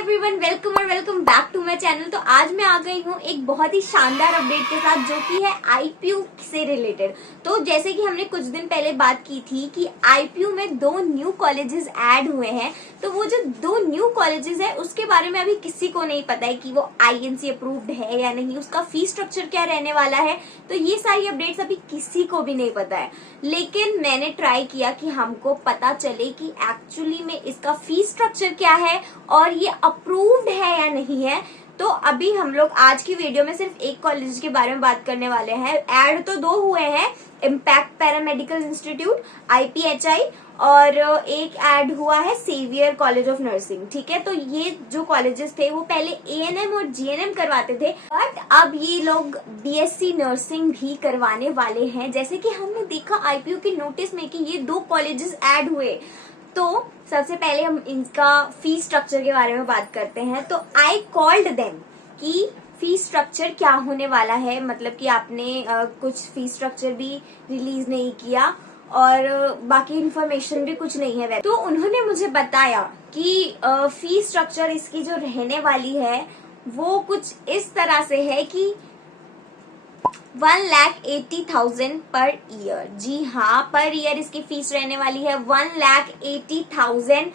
Everyone, welcome और welcome back to my channel. तो आज मैं आ गई हूँ एक बहुत ही शानदार अपडेट के साथ जो कि है आईपीयू से रिलेटेड। तो जैसे कि हमने कुछ दिन पहले बात की थी कि आईपीयू में 2 न्यू कॉलेजेस ऐड हुए हैं। तो वो जो 2 न्यू कॉलेजेस है उसके बारे में अभी किसी को नहीं पता है कि वो आईएनसी अप्रूव्ड है या नहीं, उसका फीस स्ट्रक्चर क्या रहने वाला है। तो ये सारी अपडेट्स अभी किसी को भी नहीं पता है, लेकिन मैंने ट्राई किया कि हमको पता चले कि एक्चुअली में इसका फीस स्ट्रक्चर क्या है और ये अप्रूव्ड है या नहीं है। तो अभी हम लोग आज की वीडियो में सिर्फ एक कॉलेज के बारे में बात करने वाले हैं। ऐड तो 2 हुए हैं, इम्पैक्ट पैरामेडिकल इंस्टीट्यूट IPHI, और एक ऐड हुआ है सेवियर कॉलेज ऑफ नर्सिंग। ठीक है, तो ये जो कॉलेजेस थे वो पहले ANM और GNM करवाते थे, बट अब ये लोग BSc नर्सिंग भी करवाने वाले हैं। जैसे कि हमने देखा आईपीयू की नोटिस में कि ये 2 कॉलेजेस ऐड हुए। तो सबसे पहले हम इनका फीस स्ट्रक्चर के बारे में बात करते हैं। तो आई कॉल्ड देम कि फीस स्ट्रक्चर क्या होने वाला है, मतलब कि आपने कुछ फीस स्ट्रक्चर भी रिलीज नहीं किया और बाकी इन्फॉर्मेशन भी कुछ नहीं है। तो उन्होंने मुझे बताया कि फीस स्ट्रक्चर इसकी जो रहने वाली है वो कुछ इस तरह से है कि 1,80,000 पर ईयर। जी हाँ, पर ईयर इसकी फीस रहने वाली है 1,80,000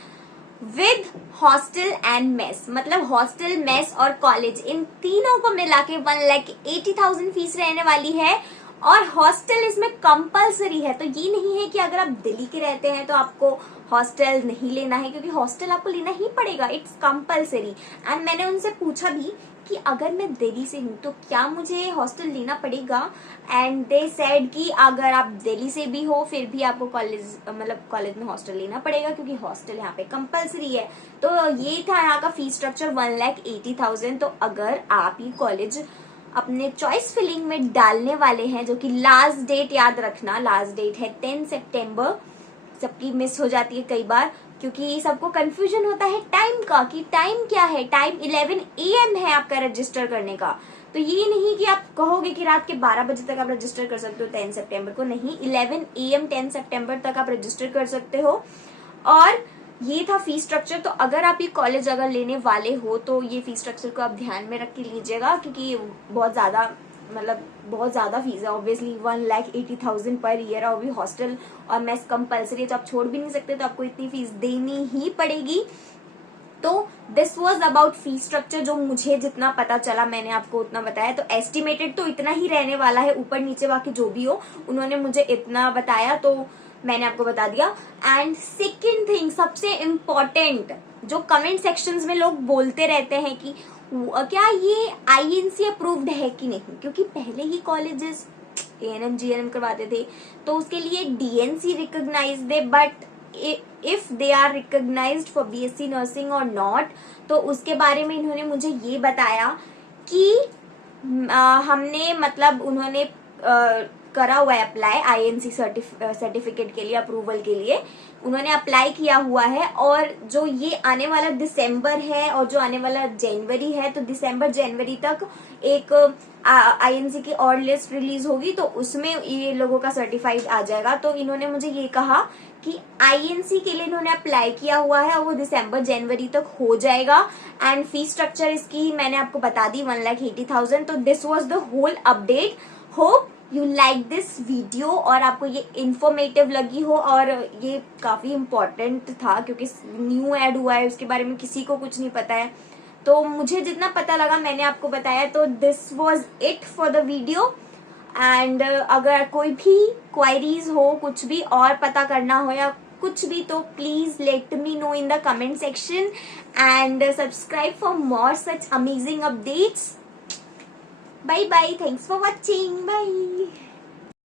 विद हॉस्टल एंड मेस। मतलब हॉस्टल, मेस और कॉलेज, इन तीनों को मिला के 1,80,000 फीस रहने वाली है। और हॉस्टल इसमें कंपलसरी है। तो ये नहीं है कि अगर आप दिल्ली के रहते हैं तो आपको हॉस्टल नहीं लेना है, क्योंकि हॉस्टल आपको लेना ही पड़ेगा, इट्स कंपलसरी। एंड मैंने उनसे पूछा भी कि अगर मैं दिल्ली से हूँ तो क्या मुझे हॉस्टल लेना पड़ेगा, एंड दे सेड कि अगर आप दिल्ली से भी हो फिर भी आपको कॉलेज में हॉस्टल लेना पड़ेगा, क्योंकि हॉस्टल यहाँ पे कंपलसरी है। तो ये था यहाँ का फीस स्ट्रक्चर 1,80,000। तो अगर आप ये कॉलेज अपने चॉइस फिलिंग में डालने वाले हैं, जो कि लास्ट डेट याद रखना, लास्ट डेट है 10 सितंबर। सबकी मिस हो जाती है कई बार, क्योंकि सबको कंफ्यूजन होता है टाइम का कि टाइम क्या है। टाइम 11 AM है आपका रजिस्टर करने का। तो ये नहीं कि आप कहोगे कि रात के 12 बजे तक आप रजिस्टर कर सकते हो 10 सितंबर को, नहीं, 11 AM 10 सितंबर तक आप रजिस्टर कर सकते हो। और ये था फीस स्ट्रक्चर। तो अगर आप ये कॉलेज अगर लेने वाले हो तो ये फीस स्ट्रक्चर को आप ध्यान में रख के लीजिएगा, क्योंकि बहुत ज्यादा फीस है। ऑब्वियसली 1,80,000 पर ईयर, और भी हॉस्टल और मेस कंपलसरी है, तो आप छोड़ भी नहीं सकते, तो आपको इतनी फीस देनी ही पड़ेगी। तो this was about fees structure. जो मुझे जितना पता चला मैंने आपको उतना बताया। तो एस्टिमेटेड तो इतना ही रहने वाला है, ऊपर नीचे बाकी जो भी हो, उन्होंने मुझे इतना बताया तो मैंने आपको बता दिया। एंड सेकेंड थिंग, सबसे इम्पोर्टेंट, जो कमेंट सेक्शंस में लोग बोलते रहते हैं कि क्या ये INC अप्रूव्ड है कि नहीं, क्योंकि पहले ही कॉलेजेस ANM GNM करवाते थे तो उसके लिए DNC रिकॉग्नाइज्ड है, but if they are recognised for BSc nursing और नॉट, तो उसके बारे में इन्होंने मुझे ये बताया कि हमने, मतलब उन्होंने करा हुआ है अप्लाई INC सर्टिफिकेट के लिए, अप्रूवल के लिए उन्होंने अप्लाई किया हुआ है। और जो ये आने वाला दिसंबर है और जो आने वाला जनवरी है, तो दिसंबर जनवरी तक एक INC की और लिस्ट रिलीज होगी, तो उसमें ये लोगों का सर्टिफाइड आ जाएगा। तो इन्होंने मुझे ये कहा कि INC के लिए इन्होंने अप्लाई किया हुआ है और वो दिसंबर जनवरी तक हो जाएगा। एंड फीस स्ट्रक्चर इसकी मैंने आपको बता दी 1,80,000। तो this was the whole update. Hope you like this video और आपको ये इंफॉर्मेटिव लगी हो, और ये काफी इम्पोर्टेंट था क्योंकि न्यू ऐड हुआ है, उसके बारे में किसी को कुछ नहीं पता है। तो मुझे जितना पता लगा मैंने आपको बताया। तो this was it for the video. And अगर कोई भी क्वायरीज हो, कुछ भी और पता करना हो या कुछ भी, तो please let me know in the comment section and subscribe for more such amazing updates. Bye bye. Thanks for watching. Bye.